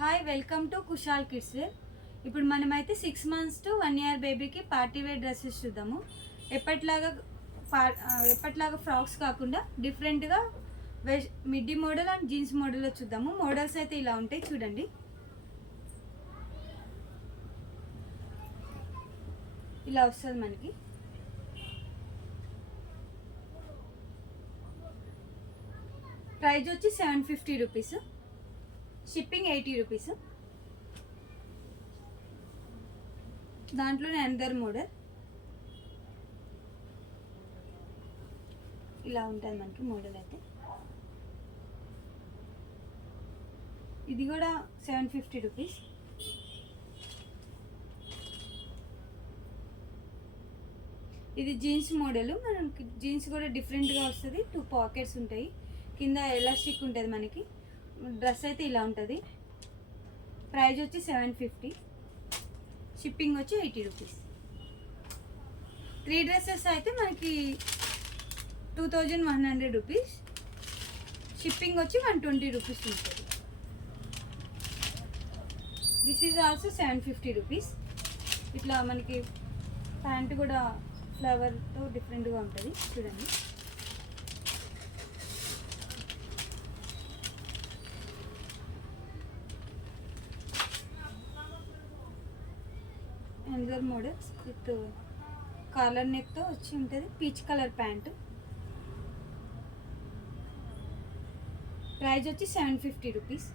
Hi, welcome to Kushal kids wear. ఇప్పుడు మనమైతే 6 months to 1 year బేబీకి పార్టీ వేర్ డ్రెస్సెస్ చూద్దాము. ఎప్పట్లాగా ఫ్రాక్స్ కాకుండా డిఫరెంట్గా మిడ్డీ మోడల్ అండ్ జీన్స్ మోడల్లో చూద్దాము. మోడల్స్ అయితే ఇలా ఉంటాయి చూడండి. ఇలా వస్తుంది మనకి. ప్రైజ్ వచ్చి 750 రూపీస్, షిప్పింగ్ 80 రూపీస్. దాంట్లోనే అందర్ మోడల్ ఇలా ఉంటుంది మనకి. మోడల్ అయితే ఇది కూడా 750 రూపీస్. ఇది జీన్స్ మోడల్. మనకి జీన్స్ కూడా డిఫరెంట్గా వస్తుంది. 2 పాకెట్స్ ఉంటాయి, కింద ఎలాస్టిక్ ఉంటుంది మనకి. డ్రెస్ అయితే ఇలా ఉంటుంది. ప్రైజ్ వచ్చి 750, షిప్పింగ్ వచ్చి 80 రూపీస్. 3 డ్రెస్సెస్ అయితే మనకి 2100 రూపీస్, షిప్పింగ్ వచ్చి 120 రూపీస్ ఉంటుంది. దిస్ ఈజ్ ఆల్సో 750 రూపీస్. ఇట్లా మనకి ప్యాంట్ కూడా ఫ్లవర్తో డిఫరెంట్గా ఉంటుంది చూడండి. అందర్ మోడల్స్ విత్ కాలర్ నెక్తో వచ్చి ఉంటుంది. Peach colour pant. ప్రైజ్ వచ్చి 750 రూపీస్.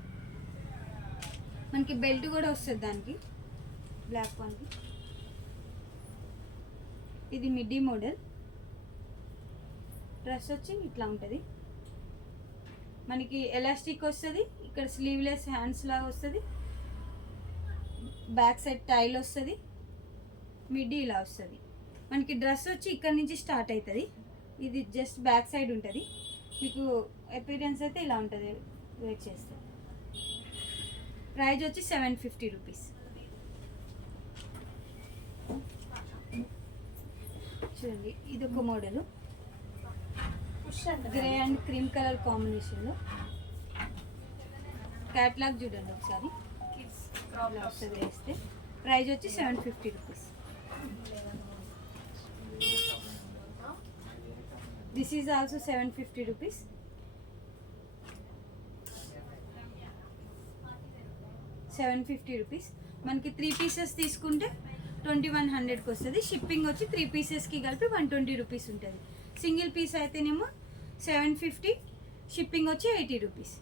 మనకి బెల్ట్ కూడా వస్తుంది దానికి, బ్లాక్ వన్కి. ఇది మిడ్డీ మోడల్. డ్రెస్ వచ్చి ఇట్లా ఉంటుంది. మనకి ఎలాస్టిక్ వస్తుంది, ఇక్కడ స్లీవ్లెస్ హ్యాండ్స్ లాగా వస్తుంది, బ్యాక్ సైడ్ టైల్ వస్తుంది, మిడ్డీ ఇలా వస్తుంది. మనకి డ్రెస్ వచ్చి ఇక్కడ నుంచి స్టార్ట్ అవుతుంది. ఇది జస్ట్ బ్యాక్ సైడ్ ఉంటుంది. మీకు అపీరెన్స్ అయితే ఇలా ఉంటుంది వేర్ చేస్తే. ప్రైజ్ వచ్చి 750 రూపీస్. చూడండి, ఇది ఒక model. Grey and cream colour కాంబినేషన్లో క్యాట్లాగ్ చూడండి ఒకసారి. వస్తుంది వేస్తే. ప్రైజ్ వచ్చి 750 రూపీస్. దిస్ ఈజ్ ఆల్సో 750 రూపీస్. మనకి 3 పీసెస్ తీసుకుంటే 2100కి వస్తుంది. షిప్పింగ్ వచ్చి 3 పీసెస్కి కలిపి 120 రూపీస్ ఉంటుంది. సింగిల్ పీస్ అయితేనేమో 750, షిప్పింగ్ వచ్చి 80 రూపీస్.